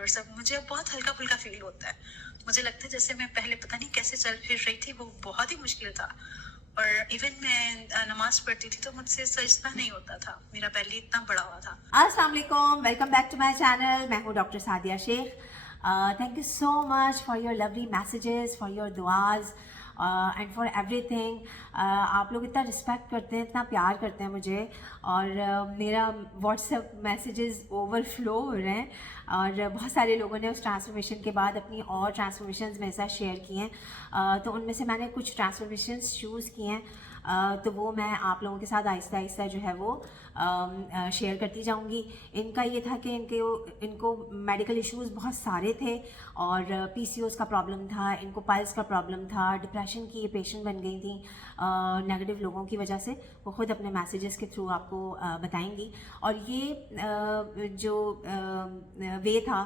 और सब, मुझे अब बहुत हल्का फुल्का फील होता है। मुझे लगता है जैसे मैं पहले पता नहीं कैसे चल फिर रही थी, वो बहुत ही मुश्किल था। और इवन मैं नमाज पढ़ती थी तो मुझसे सजदा नहीं होता था, मेरा बेली इतना बड़ा हुआ था। अस्सलाम वालेकुम, welcome back to my channel. मैं हूँ doctor Sadia Shaikh. Thank you so much for your lovely messages, for your दुआज एंड फॉर एवरीथिंग। आप लोग इतना रिस्पेक्ट करते हैं, इतना प्यार करते हैं मुझे, और मेरा व्हाट्सएप मैसेजेस ओवरफ्लो हो रहे हैं। और बहुत सारे लोगों ने उस ट्रांसफॉर्मेशन के बाद अपनी और ट्रांसफॉर्मेशंस मेरे साथ शेयर किए हैं। तो उनमें से मैंने कुछ ट्रांसफॉर्मेशंस चूज़ किए हैं, तो वो मैं आप लोगों के साथ आहिस्ता आहिस्ता जो है वो शेयर करती जाऊंगी। इनका ये था कि इनको मेडिकल इश्यूज़ बहुत सारे थे, और पीसीओएस का प्रॉब्लम था, इनको पाइल्स का प्रॉब्लम था, डिप्रेशन की ये पेशेंट बन गई थी नेगेटिव लोगों की वजह से। वो ख़ुद अपने मैसेजेस के थ्रू आपको बताएंगी। और ये जो वे था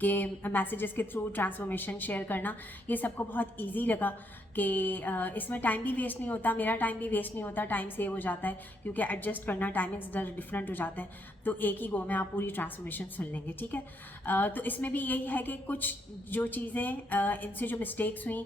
कि मैसेजेस के थ्रू ट्रांसफॉर्मेशन शेयर करना, ये सबको बहुत इजी लगा कि इसमें टाइम भी वेस्ट नहीं होता, मेरा टाइम भी वेस्ट नहीं होता, टाइम सेव हो जाता है, क्योंकि एडजस्ट करना टाइमिंग्स डिफरेंट हो जाते हैं। तो एक ही गो में आप पूरी ट्रांसफॉर्मेशन सुन लेंगे, ठीक है। तो इसमें भी यही है कि कुछ जो चीज़ें इनसे जो मिस्टेक्स हुई,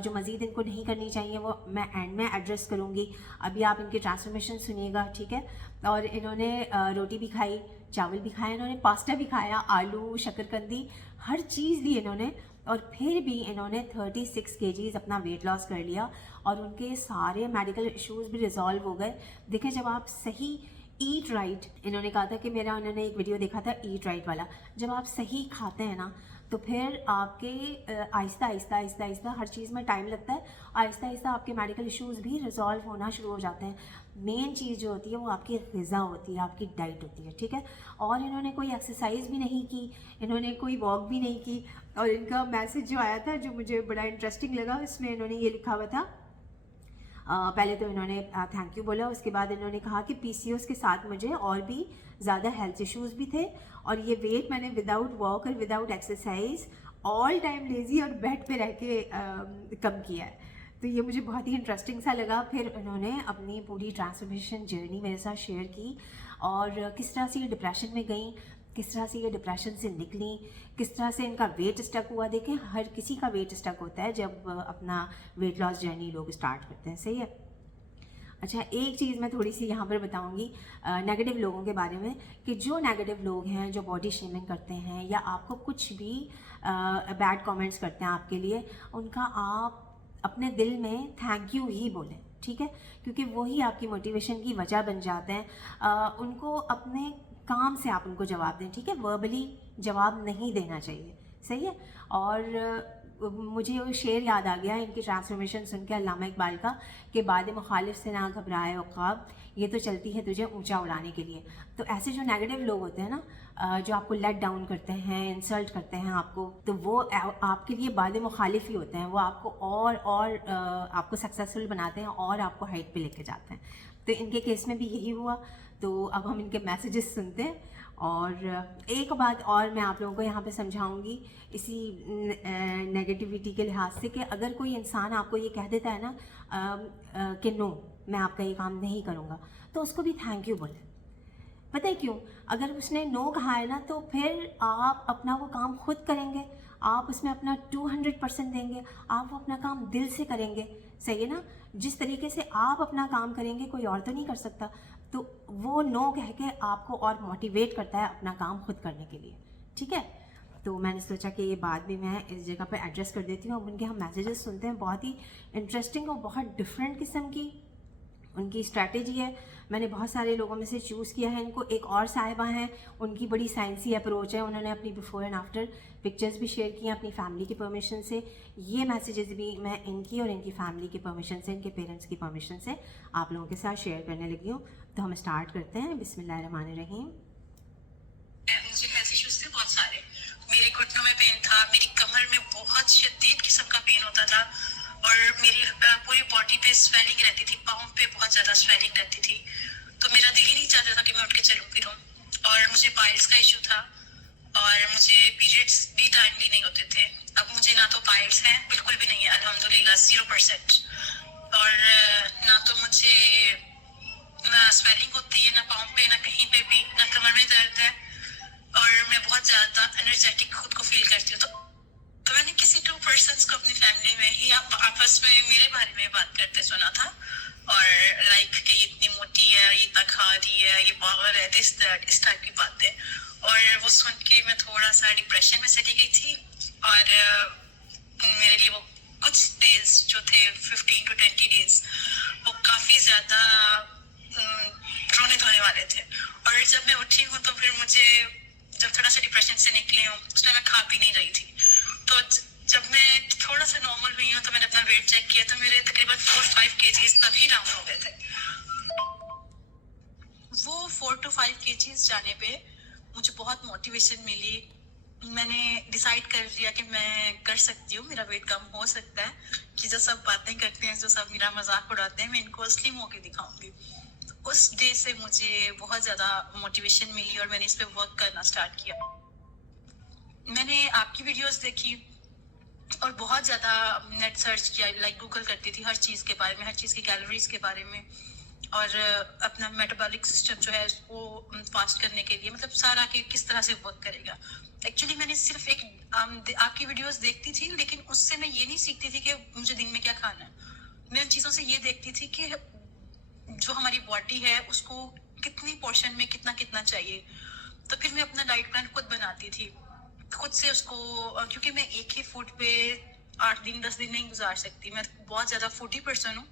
जो मज़ीद इनको नहीं करनी चाहिए, वो मैं एंड में एड्रेस करूँगी। अभी आप इनकी ट्रांसफॉर्मेशन सुनिएगा, ठीक है। और इन्होंने रोटी भी खाई, चावल भी खाया, इन्होंने पास्ता भी खाया, आलू, शकरकंदी, हर चीज़ ली इन्होंने, और फिर भी इन्होंने 36 kgs अपना वेट लॉस कर लिया, और उनके सारे मेडिकल इश्यूज़ भी रिजॉल्व हो गए। देखिए, जब आप सही ईट राइट, इन्होंने कहा था कि उन्होंने एक वीडियो देखा था ईट राइट वाला, जब आप सही खाते हैं ना, तो फिर आपके आहिस्ता आहिस्ता आहिस्ता आहिस्ता हर चीज़ में टाइम लगता है, आहिस्ता आहिस्ता आपके मेडिकल इश्यूज़ भी रिजॉल्व होना शुरू हो जाते हैं। मेन चीज़ जो होती है वो आपकी ग़िज़ा होती है, आपकी डाइट होती है, ठीक है। और इन्होंने कोई एक्सरसाइज भी नहीं की, इन्होंने कोई वॉक भी नहीं की। और इनका मैसेज जो आया था, जो मुझे बड़ा इंटरेस्टिंग लगा, उसमें इन्होंने ये लिखा हुआ था, पहले तो इन्होंने थैंक यू बोला, उसके बाद इन्होंने कहा कि पीसीओएस के साथ मुझे और भी ज़्यादा हेल्थ इश्यूज़ भी थे, और ये वेट मैंने विदाउट वॉक और without exercise, all time lazy और बेड पे रह के कम किया है। तो ये मुझे बहुत ही इंटरेस्टिंग सा लगा। फिर उन्होंने अपनी पूरी ट्रांसफॉर्मेशन जर्नी मेरे साथ शेयर की, और किस तरह से ये डिप्रेशन में गई, किस तरह से ये डिप्रेशन से निकली, किस तरह से इनका वेट स्टक हुआ। देखें, हर किसी का वेट स्टक होता है जब अपना वेट लॉस जर्नी लोग स्टार्ट करते हैं, सही है। अच्छा, एक चीज़ मैं थोड़ी सी यहाँ पर बताऊँगी नेगेटिव लोगों के बारे में, कि जो नेगेटिव लोग हैं, जो बॉडी शेमिंग करते हैं या आपको कुछ भी बैड कमेंट्स करते हैं आपके लिए, उनका आप अपने दिल में थैंक यू ही बोलें, ठीक है, क्योंकि वही आपकी मोटिवेशन की वजह बन जाते हैं। उनको अपने काम से आप उनको जवाब दें, ठीक है, वर्बली जवाब नहीं देना चाहिए, सही है। और मुझे वो शेर याद आ गया इनकी ट्रांसफॉर्मेशन सुन के, अल्लामा इकबाल का, कि बाद मुखालिफ से ना घबराए औक़ाब, ये तो चलती है तुझे ऊंचा उड़ाने के लिए। तो ऐसे जो नेगेटिव लोग होते हैं ना, जो आपको लेट डाउन करते हैं, इंसल्ट करते हैं आपको, तो वो आपके लिए बाद मुखालिफ ही होते हैं। वो आपको और आपको सक्सेसफुल बनाते हैं और आपको हाइट पे लेके जाते हैं। तो इनके केस में भी यही हुआ। तो अब हम इनके मैसेजेस सुनते हैं। और एक बात और मैं आप लोगों को यहाँ पे समझाऊंगी इसी नेगेटिविटी के लिहाज से, कि अगर कोई इंसान आपको ये कह देता है ना कि नो, मैं आपका ये काम नहीं करूँगा, तो उसको भी थैंक यू बोलें। पता है क्यों? अगर उसने नो कहा है ना, तो फिर आप अपना वो काम खुद करेंगे, आप उसमें अपना 200% देंगे, आप वो अपना काम दिल से करेंगे, सही है ना। जिस तरीके से आप अपना काम करेंगे कोई और तो नहीं कर सकता। तो वो नो कह के आपको और मोटिवेट करता है अपना काम खुद करने के लिए, ठीक है। तो मैंने सोचा कि ये बात भी मैं इस जगह पर एड्रेस कर देती हूँ। अब उनके हम मैसेजेस सुनते हैं, बहुत ही इंटरेस्टिंग और बहुत डिफरेंट किस्म की उनकी स्ट्रैटेजी है। मैंने बहुत सारे लोगों में से चूज़ किया है इनको। एक और साहिबा हैं, उनकी बड़ी साइंसी अप्रोच है, उन्होंने अपनी बिफोर एंड आफ्टर पिक्चर्स भी शेयर की हैं अपनी फैमिली की परमिशन से। ये मैसेजेस भी मैं इनकी और इनकी फैमिली की परमिशन से, इनके पेरेंट्स की परमिशन से आप लोगों के साथ शेयर करने लगी हूँ। तो हम स्टार्ट करते हैं। बिस्मिल्लाहिर्रहमानिर्रहीम। मुझे हेल्थ इश्यूज थे बहुत सारे, मेरे घुटनों में पेन था, मेरी कमर में बहुत शदीद किस्म का पेन होता था, और मेरी पूरी बॉडी पे स्वेलिंग रहती थी, पाँव पे बहुत ज़्यादा स्वेलिंग रहती थी। तो मेरा दिल ही नहीं चाहता था कि मैं उठ के चलूँ फिरूँ। और मुझे पाइल्स का इशू था, और मुझे पीरियड्स भी टाइमली नहीं होते थे। अब मुझे ना तो पाइल्स हैं, बिल्कुल भी नहीं है, अल्हम्दुलिल्लाह 0%। और ना तो मुझे ना स्वेलिंग होती है, ना पाँव पे, ना कहीं पे भी, ना कमर में दर्द है। और मैं बहुत बहुत ज़्यादा एनर्जेटिक खुद को फील करती हूँ। तो मैंने किसी 2 पर्सन्स को अपनी फैमिली में ही आपस में मेरे बारे में बात करते सुना था, और लाइक कि ये इतनी मोटी है, ये इतना खा रही है, ये पावर है, दिस दैट, इस टाइप की बातें। और वो सुन के मैं थोड़ा सा डिप्रेशन में चली गई थी, और मेरे लिए वो कुछ डेज जो थे 15 to 20 डेज वो काफ़ी ज़्यादा रोने धोने वाले थे। और जब मैं उठी हूँ तो फिर मुझे जब थोड़ा सा डिप्रेशन से निकली हूँ उस टाइम मैं खा पी नहीं रही थी। तो जब मैं थोड़ा सा नॉर्मल हुई हूँ तो मैंने अपना वेट चेक किया तो मेरे तकरीबन 4-5 kgs तभी डाउन हो गए थे। वो 4 to 5 kgs जाने पे मुझे बहुत मोटिवेशन मिली। मैंने डिसाइड कर लिया कि मैं कर सकती हूँ, मेरा वेट कम हो सकता है, कि जो सब बातें करते हैं, जो सब मेरा मजाक उड़ाते हैं, मैं इनको स्लिम होके दिखाऊंगी। तो उस डे से मुझे बहुत ज़्यादा मोटिवेशन मिली और मैंने इस पे वर्क करना स्टार्ट किया। मैंने आपकी वीडियोस देखी और बहुत ज़्यादा नेट सर्च किया, लाइक गूगल करती थी हर चीज़ के बारे में, हर चीज़ की कैलोरीज के बारे में, और अपना मेटाबॉलिक सिस्टम जो है उसको फास्ट करने के लिए, मतलब सारा कि किस तरह से वर्क करेगा। एक्चुअली मैंने सिर्फ एक आपकी वीडियोस देखती थी, लेकिन उससे मैं ये नहीं सीखती थी कि मुझे दिन में क्या खाना है। मैं उन चीज़ों से ये देखती थी कि जो हमारी बॉडी है उसको कितनी पोर्शन में कितना कितना चाहिए। तो फिर मैं अपना डाइट प्लान खुद बनाती थी, खुद से उसको, क्योंकि मैं एक ही फूड पे 8 दिन 10 दिन नहीं गुजार सकती। मैं बहुत ज़्यादा फूडी पर्सन हूँ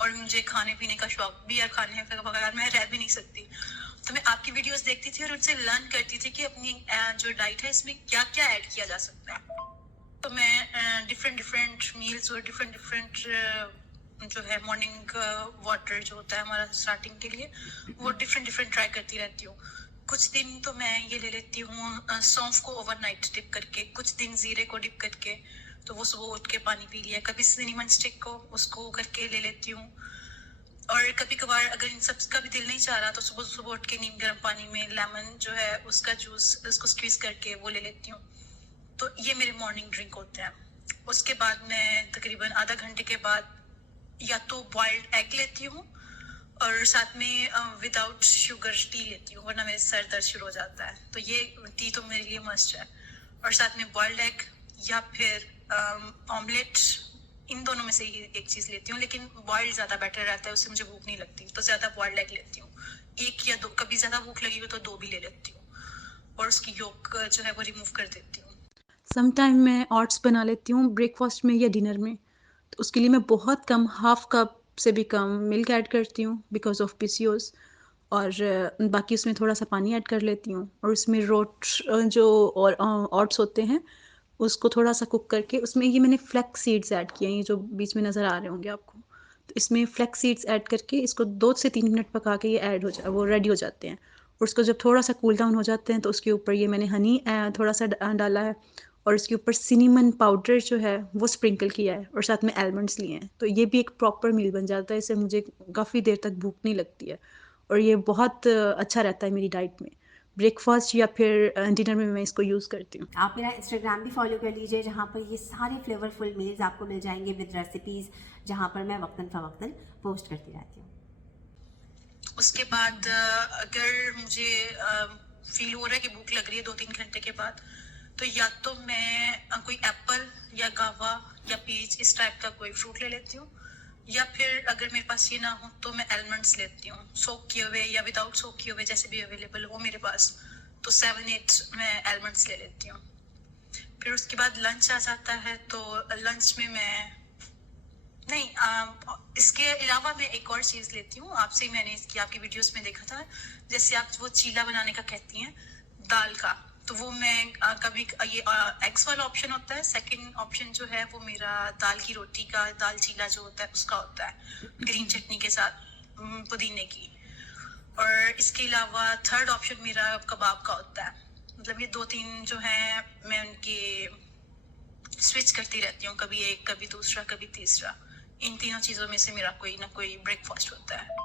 और मुझे खाने पीने का शौक भी है, खाने के बगैर मैं रह भी नहीं सकती। तो मैं आपकी वीडियोस देखती थी और उनसे लर्न करती थी कि अपनी जो डाइट है इसमें क्या क्या ऐड किया जा सकता है। तो मैं डिफरेंट मील्स और डिफरेंट जो है मॉर्निंग वाटर जो होता है हमारा स्टार्टिंग के लिए, वो डिफरेंट ट्राई करती रहती हूँ। कुछ दिन तो मैं ये ले लेती हूँ सौंफ को ओवरनाइट डिप करके, कुछ दिन जीरे को डिप करके, तो वो सुबह उठ के पानी पी लिया। कभी सिनेमन स्टिक को उसको करके ले लेती हूँ, और कभी कभार अगर इन सब का भी दिल नहीं चाह रहा तो सुबह सुबह उठ के नीम गर्म पानी में लेमन जो है उसका जूस उसको स्क्वीज करके वो ले लेती हूँ। तो ये मेरे मॉर्निंग ड्रिंक होते हैं। उसके बाद मैं तकरीबन आधा घंटे के बाद या तो बॉइल्ड एग लेती हूँ और साथ में विदाउट शुगर टी लेती हूँ, वरना मेरे सर दर्द शुरू हो जाता है। तो ये टी तो मेरे लिए मस्ट है। और साथ में बॉइल्ड एग या फिर ऑमलेट, इन दोनों में से ही एक चीज़ लेती हूँ, लेकिन बॉइल्ड ज़्यादा बेटर रहता है, उससे मुझे भूख नहीं लगती, तो ज़्यादा बॉइल्ड एग लेती हूँ। 1 या 2, कभी ज़्यादा भूख लगी हो तो 2 भी ले लेती हूँ, और उसकी योक जो है वो रिमूव कर देती हूँ। समटाइम मैं ओट्स बना लेती हूँ ब्रेकफास्ट में या डिनर में, तो उसके लिए मैं बहुत कम, हाफ कप से भी कम मिल्क ऐड करती हूँ बिकॉज ऑफ पीसीओएस, और बाकी उसमें थोड़ा सा पानी ऐड कर लेती हूँ, और उसमें जो और ओट्स होते हैं उसको थोड़ा सा कुक करके उसमें ये मैंने फ्लैक्स सीड्स ऐड किए हैं, ये जो बीच में नज़र आ रहे होंगे आपको। तो इसमें फ्लैक्स सीड्स ऐड करके इसको 2 से 3 मिनट पका के ये ऐड हो जा वो रेडी हो जाते हैं, और उसको जब थोड़ा सा कूल डाउन हो जाते हैं तो उसके ऊपर ये मैंने हनी थोड़ा सा डाला है, और इसके ऊपर सिनेमन पाउडर जो है वो स्प्रिंकल किया है, और साथ में आलमंड्स लिए हैं। तो ये भी एक प्रॉपर मील बन जाता है, इससे मुझे काफ़ी देर तक भूख नहीं लगती है, और ये बहुत अच्छा रहता है मेरी डाइट में। ब्रेकफास्ट या फिर डिनर में मैं इसको यूज़ करती हूँ। आप मेरा इंस्टाग्राम भी फॉलो कर लीजिए, जहाँ पर ये सारे फ्लेवरफुल मील्स आपको मिल जाएंगे विद रेसिपीज़, जहाँ पर मैं वक्तन फ़वक्तन पोस्ट करती रहती हूँ। उसके बाद अगर मुझे फील हो रहा है कि भूख लग रही है 2-3 घंटे के बाद, तो या तो मैं कोई एप्पल या गावा या पीच इस टाइप का कोई फ्रूट ले लेती हूँ, या फिर अगर मेरे पास ये ना हो तो मैं आलमंड्स लेती हूँ, सोक किए हुए या विदाउट सोक किए हुए, जैसे भी अवेलेबल हो मेरे पास। तो 7-8 मैं आलमंड्स ले लेती हूँ। फिर उसके बाद लंच आ जाता है, तो लंच में मैं इसके अलावा मैं एक और चीज़ लेती हूँ। आपसे मैंने इसकी आपकी वीडियोस में देखा था, जैसे आप वो चीला बनाने का कहती हैं दाल का, तो वो मैं कभी ये एग्स वाला ऑप्शन होता है। सेकंड ऑप्शन जो है वो मेरा दाल की रोटी का, दाल चीला जो होता है उसका होता है, ग्रीन चटनी के साथ पुदीने की। और इसके अलावा थर्ड ऑप्शन मेरा कबाब का होता है। मतलब ये 2-3 जो है मैं उनके स्विच करती रहती हूँ, कभी एक कभी दूसरा कभी तीसरा। इन तीनों चीज़ों में से मेरा कोई ना कोई ब्रेकफास्ट होता है।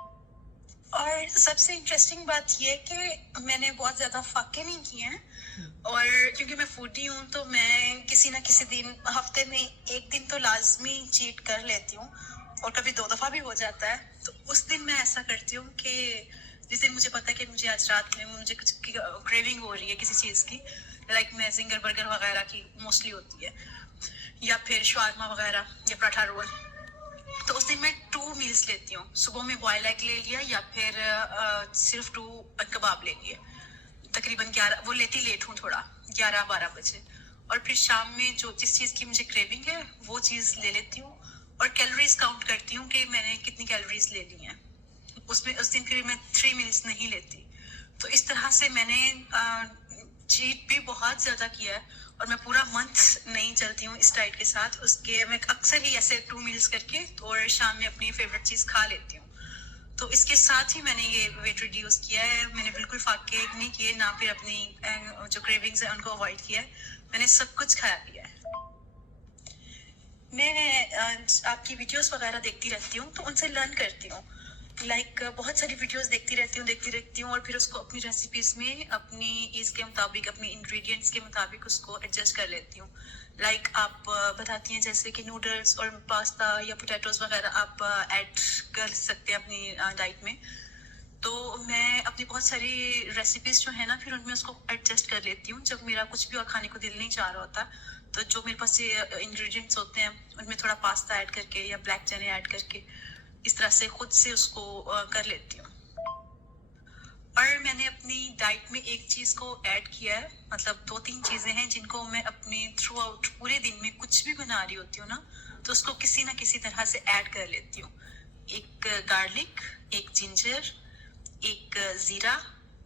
और सबसे इंटरेस्टिंग बात ये कि मैंने बहुत ज़्यादा फाके नहीं किए हैं, और क्योंकि मैं फूडी हूँ तो मैं किसी ना किसी दिन हफ्ते में 1 दिन तो लाजमी चीट कर लेती हूँ, और कभी 2 दफ़ा भी हो जाता है। तो उस दिन मैं ऐसा करती हूँ कि जिस दिन मुझे पता है कि मुझे आज रात में मुझे कुछ क्रेविंग हो रही है किसी चीज़ की, लाइक मैं जिंगर बर्गर वगैरह की मोस्टली होती है, या फिर शवारमा वगैरह या पराठा रोल। तो उस दिन मैं 2 मील्स लेती हूँ। सुबह में बॉयल एग ले लिया या फिर सिर्फ 2 कबाब ले लिए, तकरीबन 11, वो लेती लेट हूँ थोड़ा, 11-12 बजे। और फिर शाम में जो जिस चीज़ की मुझे क्रेविंग है वो चीज़ ले लेती हूँ, और कैलोरीज काउंट करती हूँ कि मैंने कितनी कैलोरीज ले ली हैं उसमें। उस दिन फिर मैं 3 मील्स नहीं लेती। तो इस तरह से मैंने चीट भी बहुत ज़्यादा किया है, और मैं पूरा मंथ नहीं चलती हूँ इस डाइट के साथ। उसके मैं अक्सर ही ऐसे 2 मील्स करके और शाम में अपनी फेवरेट चीज़ खा लेती हूँ। तो इसके साथ ही मैंने ये वेट रिड्यूस किया है। मैंने बिल्कुल फाके नहीं किए, ना फिर अपनी जो क्रेविंग्स है उनको अवॉइड किया है। मैंने सब कुछ खाया पिया है। मैं आपकी वीडियोस वगैरह देखती रहती हूँ, तो उनसे लर्न करती हूँ। लाइक बहुत सारी वीडियोस देखती रहती हूँ और फिर उसको अपनी रेसिपीज में अपनी ईज के मुताबिक, अपने इंग्रेडिएंट्स के मुताबिक उसको एडजस्ट कर लेती हूँ। लाइक आप बताती हैं जैसे कि नूडल्स और पास्ता या पोटैटोज वगैरह आप ऐड कर सकते हैं अपनी डाइट में। तो मैं अपनी बहुत सारी रेसिपीज जो है ना, फिर उनमें उसको एडजस्ट कर लेती हूँ। जब मेरा कुछ भी और खाने को दिल नहीं चाह रहा होता, तो जो मेरे पास इंग्रेडिएंट्स होते हैं उनमें थोड़ा पास्ता ऐड करके या ब्लैक चने ऐड करके इस तरह से खुद से उसको कर लेती हूँ। और मैंने अपनी डाइट में एक चीज़ को ऐड किया है, मतलब 2-3 चीज़ें हैं जिनको मैं अपने थ्रू आउट पूरे दिन में कुछ भी बना रही होती हूँ ना, तो उसको किसी ना किसी तरह से ऐड कर लेती हूँ। एक गार्लिक, एक जिंजर, एक ज़ीरा,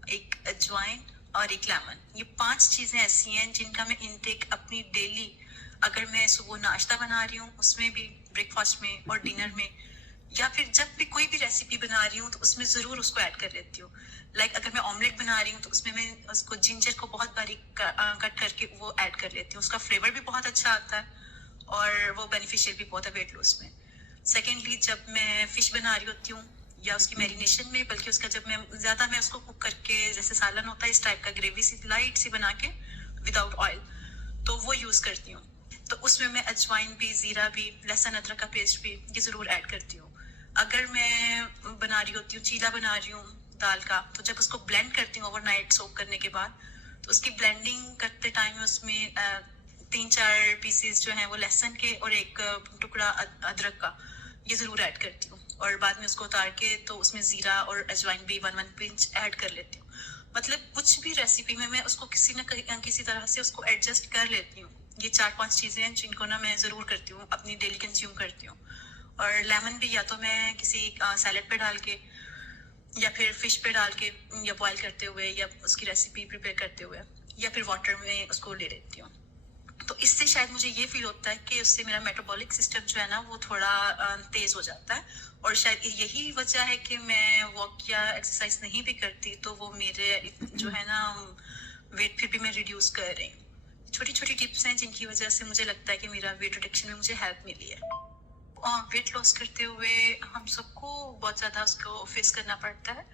एक अजवाइन और एक लेमन। ये 5 चीज़ें ऐसी हैं जिनका मैं इनटेक अपनी डेली, अगर मैं सुबह नाश्ता बना रही हूँ उसमें भी, ब्रेकफास्ट में और डिनर में, या फिर जब भी कोई भी रेसिपी बना रही हूँ तो उसमें ज़रूर उसको ऐड कर लेती हूँ। लाइक अगर मैं ऑमलेट बना रही हूँ तो उसमें मैं उसको जिंजर को बहुत बारीक कट करके वो ऐड कर लेती हूँ। उसका फ्लेवर भी बहुत अच्छा आता है और वो बेनिफिशियल भी बहुत है वेट लॉस में। सेकेंडली, जब मैं फ़िश बना रही होती हूँ या उसकी मैरिनेशन में, बल्कि उसका जब मैं उसको कुक करके, जैसे सालन होता है इस टाइप का, ग्रेवी सी लाइट सी बना के विदाउट ऑयल, तो वो यूज़ करती हूँ। तो उसमें मैं अजवाइन भी, ज़ीरा भी, लहसुन अदरक का पेस्ट भी ये ज़रूर ऐड करती हूँ। अगर मैं बना रही होती हूँ, चीला बना रही हूँ दाल का, तो जब उसको ब्लेंड करती हूँ ओवरनाइट सोक करने के बाद, तो उसकी ब्लेंडिंग करते टाइम उसमें 3-4 पीसेस जो हैं वो लहसुन के और एक टुकड़ा अदरक का ये ज़रूर ऐड करती हूँ। और बाद में उसको उतार के तो उसमें ज़ीरा और अजवाइन भी 1 पिंच ऐड कर लेती हूँ। मतलब कुछ भी रेसिपी में मैं उसको किसी न किसी तरह से उसको एडजस्ट कर लेती हूँ। ये 4-5 चीज़ें हैं जिनको ना मैं ज़रूर करती हूँ, अपनी डेली कंज्यूम करती हूँ। और लेमन भी या तो मैं किसी सैलेड पे डाल के, या फिर फिश पे डाल के, या बॉईल करते हुए, या उसकी रेसिपी प्रिपेयर करते हुए, या फिर वाटर में उसको ले लेती हूँ। तो इससे शायद मुझे ये फील होता है कि उससे मेरा मेटाबॉलिक सिस्टम जो है ना वो थोड़ा तेज़ हो जाता है। और शायद यही वजह है कि मैं वॉक या एक्सरसाइज नहीं भी करती, तो वो मेरे जो है ना वेट फिर भी मैं रिड्यूस कर रही हूँ। छोटी छोटी टिप्स हैं जिनकी वजह से मुझे लगता है कि मेरा वेट रिडक्शन में मुझे हेल्प मिली है। वेट लॉस करते हुए हम सबको बहुत ज़्यादा उसको फेस करना पड़ता है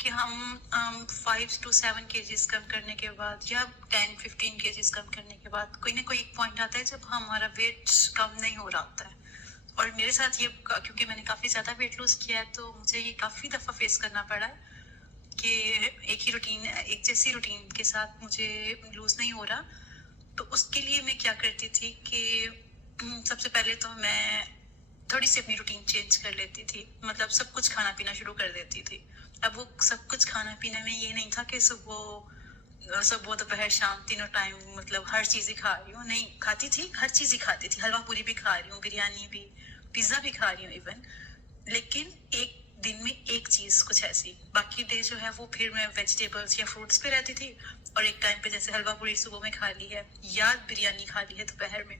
कि हम 5 to 7 केजीज कम करने के बाद, या 10-15 केजीज कम करने के बाद, कोई ना कोई एक पॉइंट आता है जब हमारा वेट कम नहीं हो रहा होता है। और मेरे साथ ये, क्योंकि मैंने काफ़ी ज़्यादा वेट लॉस किया है, तो मुझे ये काफ़ी दफ़ा फेस करना पड़ा है कि एक जैसी रूटीन के साथ मुझे लूज़ नहीं हो रहा। तो उसके लिए मैं क्या करती थी कि सबसे पहले तो मैं थोड़ी सी अपनी रूटीन चेंज कर लेती थी, मतलब सब कुछ खाना पीना शुरू कर देती थी। अब वो सब कुछ खाना पीने में ये नहीं था कि सुबह दोपहर शाम तीनों टाइम मतलब हर चीज़ ही खा रही हूँ, नहीं खाती थी, हर चीज़ ही खाती थी, हलवा पूरी भी खा रही हूँ, बिरयानी भी, पिज़्ज़ा भी खा रही हूँ इवन। लेकिन एक दिन में एक चीज़ कुछ ऐसी, बाकी डे जो है वो फिर मैं वेजिटेबल्स या फ्रूट्स पे रहती थी। और एक टाइम पे जैसे हलवा पूरी सुबह में खा ली है या बिरयानी खा ली है दोपहर में,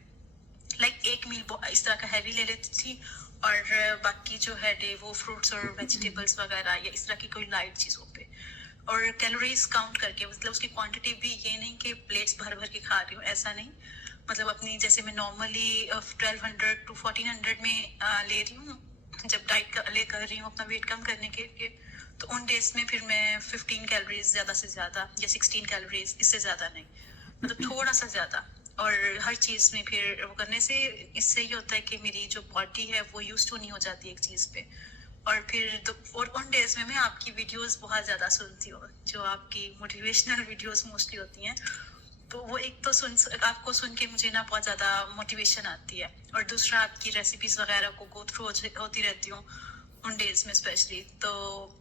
लाइक एक मील इस तरह का हैवी ले लेती थी, और बाकी जो है डे वो फ्रूट्स और वेजिटेबल्स वगैरह या इस तरह की कोई लाइट चीज़ों पे। और कैलोरीज काउंट करके, मतलब उसकी क्वांटिटी भी ये नहीं कि प्लेट्स भर भर के खा रही हूँ, ऐसा नहीं। मतलब अपनी जैसे मैं नॉर्मली 1200 to 1400 में ले रही हूँ जब डाइट कर रही हूँ अपना वेट कम करने के लिए, तो उन डेज में फिर मैं 15 कैलोरीज ज़्यादा से ज़्यादा, या 16 कैलोरीज, इससे ज़्यादा नहीं, मतलब थोड़ा सा ज़्यादा। और हर चीज़ में फिर वो करने से इससे ये होता है कि मेरी जो बॉडी है वो यूज टू नहीं हो जाती एक चीज़ पे। और फिर और उन डेज में मैं आपकी वीडियोस बहुत ज़्यादा सुनती हूँ, जो आपकी मोटिवेशनल वीडियोस मोस्टली होती हैं, तो वो एक तो आपको सुन के मुझे ना बहुत ज़्यादा मोटिवेशन आती है, और दूसरा आपकी रेसिपीज़ वगैरह को गो थ्रू होती रहती हूँ उन डेज में स्पेशली, तो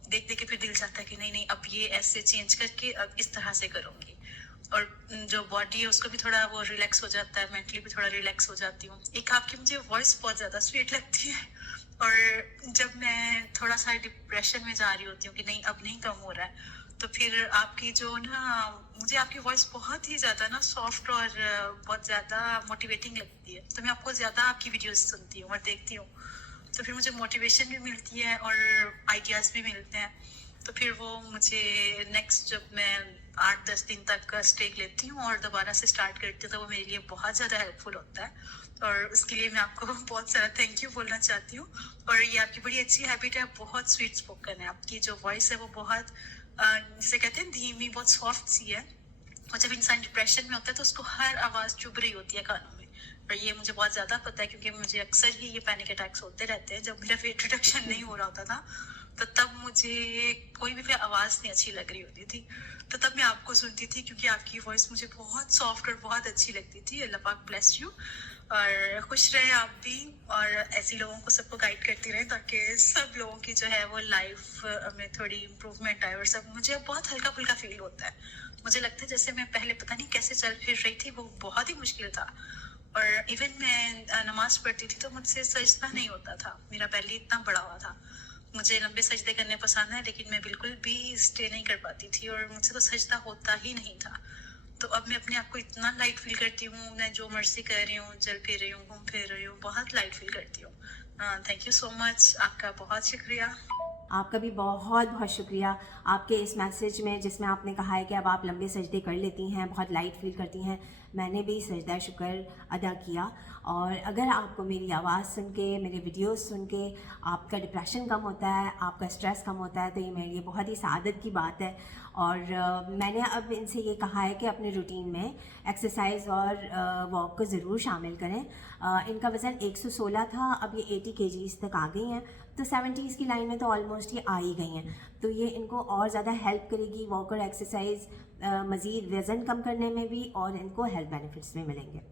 देख देख के फिर दिल चाहता है कि नहीं नहीं अब ये ऐसे चेंज करके अब इस तरह से करूँगी, और जो बॉडी है उसको भी थोड़ा वो रिलैक्स हो जाता है, मेंटली भी थोड़ा रिलैक्स हो जाती हूँ। एक आपकी मुझे वॉइस बहुत ज़्यादा स्वीट लगती है, और जब मैं थोड़ा सा डिप्रेशन में जा रही होती हूँ कि नहीं अब नहीं कम हो रहा है, तो फिर आपकी जो ना मुझे आपकी वॉइस बहुत ही ज़्यादा ना सॉफ्ट और बहुत ज़्यादा मोटिवेटिंग लगती है, तो मैं आपको ज़्यादा आपकी वीडियोस सुनती हूँ और देखती हूँ, तो फिर मुझे मोटिवेशन भी मिलती है और आइडियाज़ भी मिलते हैं। तो फिर वो मुझे नेक्स्ट जब मैं 8-10 दिन तक स्टेक लेती हूँ और दोबारा से स्टार्ट करती हूँ, तो वो मेरे लिए बहुत ज़्यादा हेल्पफुल होता है, और उसके लिए मैं आपको बहुत सारा थैंक यू बोलना चाहती हूँ। और ये आपकी बड़ी अच्छी हैबिट है, बहुत स्वीट स्पोकन है, आपकी जो वॉइस है वो बहुत जिसे कहते हैं धीमी, बहुत सॉफ्ट सी है, और जब इंसान डिप्रेशन में होता है तो उसको हर आवाज़ चुभ रही होती है कानों में, और ये मुझे बहुत ज़्यादा पता है क्योंकि मुझे अक्सर ही ये पैनिक अटैक्स होते रहते हैं। जब मेरा वेट रिडक्शन नहीं हो रहा होता था तो तब मुझे कोई भी आवाज़ नहीं अच्छी लग रही होती थी, तो तब मैं आपको सुनती थी क्योंकि आपकी वॉइस मुझे बहुत सॉफ्ट और बहुत अच्छी लगती थी। अल्लाह पाक ब्लेस यू, और खुश रहे आप भी, और ऐसे लोगों को सबको गाइड करती रहे ताकि सब लोगों की जो है वो लाइफ में थोड़ी इम्प्रूवमेंट आए, और सब मुझे बहुत हल्का फुल्का फील होता है। मुझे लगता है जैसे मैं पहले पता नहीं कैसे चल फिर रही थी, वो बहुत ही मुश्किल था, और इवन मैं नमाज पढ़ती थी तो मुझसे सजदा नहीं होता था, मेरा पहले इतना बड़ा हुआ था। मुझे लंबे सजदे करने पसंद है लेकिन मैं बिल्कुल भी स्टे नहीं कर पाती थी, और मुझसे तो सजदा होता ही नहीं था। तो अब मैं अपने आप को इतना लाइट फील करती हूँ, मैं जो मर्जी कर रही हूँ, चल फिर रही हूँ, घूम फिर रही हूँ, बहुत लाइट फील करती हूँ। थैंक यू सो मच, आपका बहुत शुक्रिया। आपका भी बहुत बहुत शुक्रिया आपके इस मैसेज में जिसमें आपने कहा है कि अब आप लंबे सजदे कर लेती हैं, बहुत लाइट फील करती हैं। मैंने भी सजदा शुक्र अदा किया, और अगर आपको मेरी आवाज़ सुन के, मेरे वीडियोस सुन के आपका डिप्रेशन कम होता है, आपका स्ट्रेस कम होता है, तो ये मेरे लिए बहुत ही सआदत की बात है। और मैंने अब इनसे ये कहा है कि अपने रूटीन में एक्सरसाइज और वॉक को ज़रूर शामिल करें। इनका वज़न 116 था, अब ये 80 kgs तक आ गई हैं, तो 70s की लाइन में तो ऑलमोस्ट ये आ ही गई हैं। तो ये इनको और ज़्यादा हेल्प करेगी वॉक और एक्सरसाइज, मज़ीद वज़न कम करने में भी, और इनको हेल्थ बेनिफिट्स भी मिलेंगे।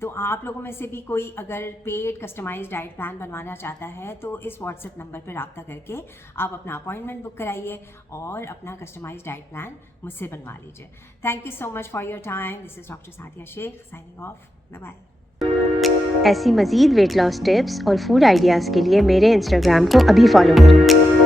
तो आप लोगों में से भी कोई अगर पेड कस्टमाइज्ड डाइट प्लान बनवाना चाहता है तो इस व्हाट्सएप नंबर पर रब्ता करके आप अपना अपॉइंटमेंट बुक कराइए और अपना कस्टमाइज्ड डाइट प्लान मुझसे बनवा लीजिए। Thank you so much for your time. This is doctor Sadia Shaikh signing off. Bye bye. ऐसी मज़ीद वेट लॉस टिप्स और फूड आइडियाज़ के लिए मेरे इंस्टाग्राम को अभी फॉलो करें।